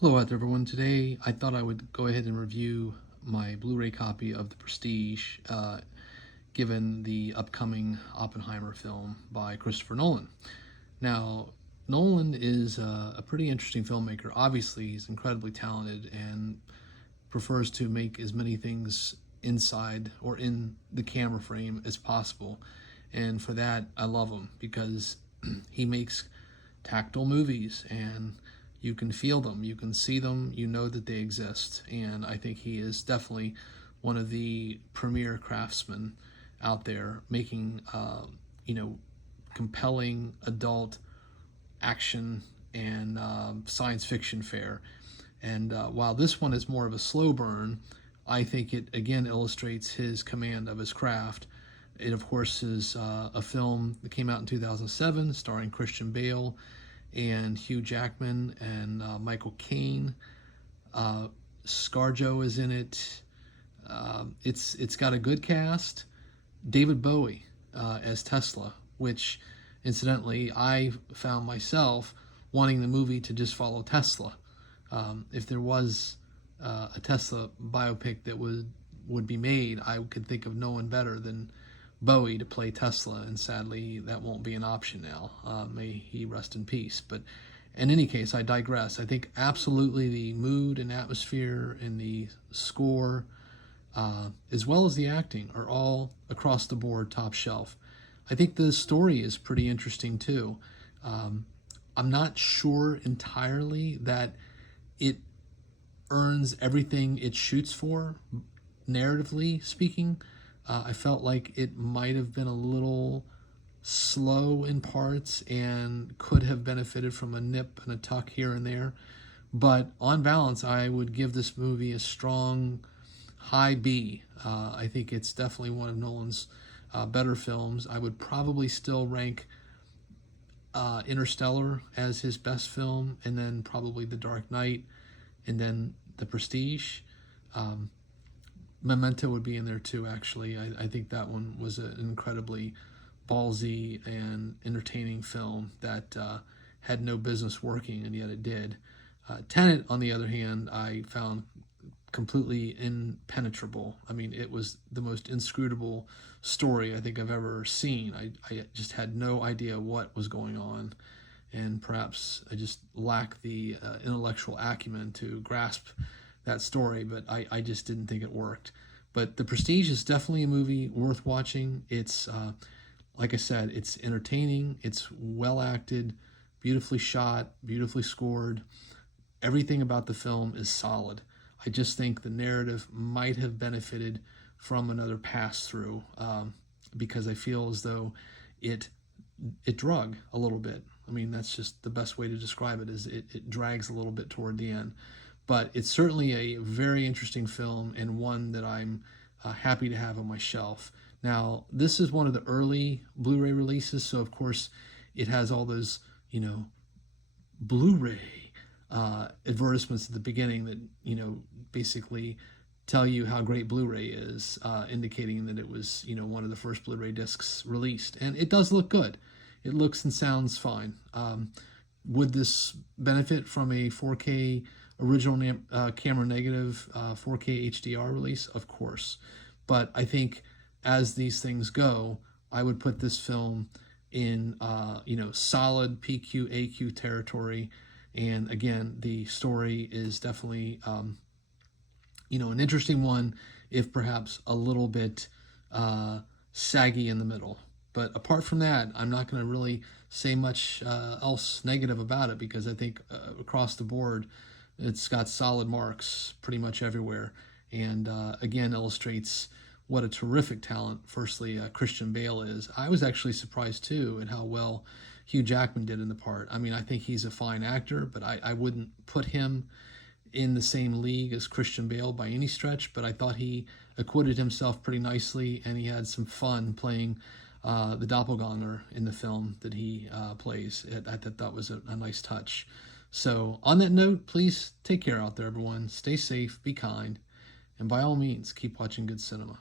Hello out there, everyone. Today I thought I would go ahead and review my Blu-ray copy of The Prestige, given the upcoming Oppenheimer film by Christopher Nolan. Now, Nolan is a pretty interesting filmmaker. Obviously, he's incredibly talented and prefers to make as many things inside or in the camera frame as possible. And for that, I love him because he makes tactile movies and you can feel them, you can see them, you know that they exist. And I think he is definitely one of the premier craftsmen out there making, compelling adult action and science fiction fare. And while this one is more of a slow burn, I think it again illustrates his command of his craft. It, of course, is a film that came out in 2007 starring Christian Bale and Hugh Jackman and Michael Caine. ScarJo is in it. It's got a good cast. David Bowie as Tesla, which incidentally I found myself wanting the movie to just follow Tesla. If there was a Tesla biopic that would be made, I could think of no one better than Bowie to play Tesla, and sadly that won't be an option now. May he rest in peace. But in any case, I digress. I think absolutely the mood and atmosphere and the score, as well as the acting, are all across the board top shelf. I think the story is pretty interesting too. I'm not sure entirely that it earns everything it shoots for, narratively speaking. I felt like it might have been a little slow in parts and could have benefited from a nip and a tuck here and there. But on balance, I would give this movie a strong high B. I think it's definitely one of Nolan's better films. I would probably still rank Interstellar as his best film, and then probably The Dark Knight, and then The Prestige. Memento would be in there too, actually. I think that one was an incredibly ballsy and entertaining film that had no business working, and yet it did. Tenet, on the other hand, I found completely impenetrable. I mean, it was the most inscrutable story I think I've ever seen. I just had no idea what was going on, and perhaps I just lacked the intellectual acumen to grasp that story, but I just didn't think it worked. But The Prestige is definitely a movie worth watching. It's, like I said, it's entertaining, it's well acted, beautifully shot, beautifully scored. Everything about the film is solid. I just think the narrative might have benefited from another pass-through, because I feel as though it drug a little bit. I mean, that's just the best way to describe it, is it drags a little bit toward the end. But it's certainly a very interesting film, and one that I'm happy to have on my shelf. Now, this is one of the early Blu-ray releases, so of course it has all those, Blu-ray advertisements at the beginning that, basically tell you how great Blu-ray is, indicating that it was, one of the first Blu-ray discs released. And it does look good. It looks and sounds fine. Would this benefit from a 4K original camera negative 4K HDR release? Of course. But I think as these things go, I would put this film in solid PQ AQ territory. And again, the story is definitely an interesting one, if perhaps a little bit saggy in the middle. But apart from that, I'm not going to really say much else negative about it, because I think across the board, it's got solid marks pretty much everywhere. And again, illustrates what a terrific talent, firstly, Christian Bale is. I was actually surprised, too, at how well Hugh Jackman did in the part. I mean, I think he's a fine actor, but I wouldn't put him in the same league as Christian Bale by any stretch. But I thought he acquitted himself pretty nicely, and he had some fun playing the doppelganger in the film that he plays. I thought that was a nice touch. So on that note, please take care out there, everyone. Stay safe, be kind, and by all means, keep watching good cinema.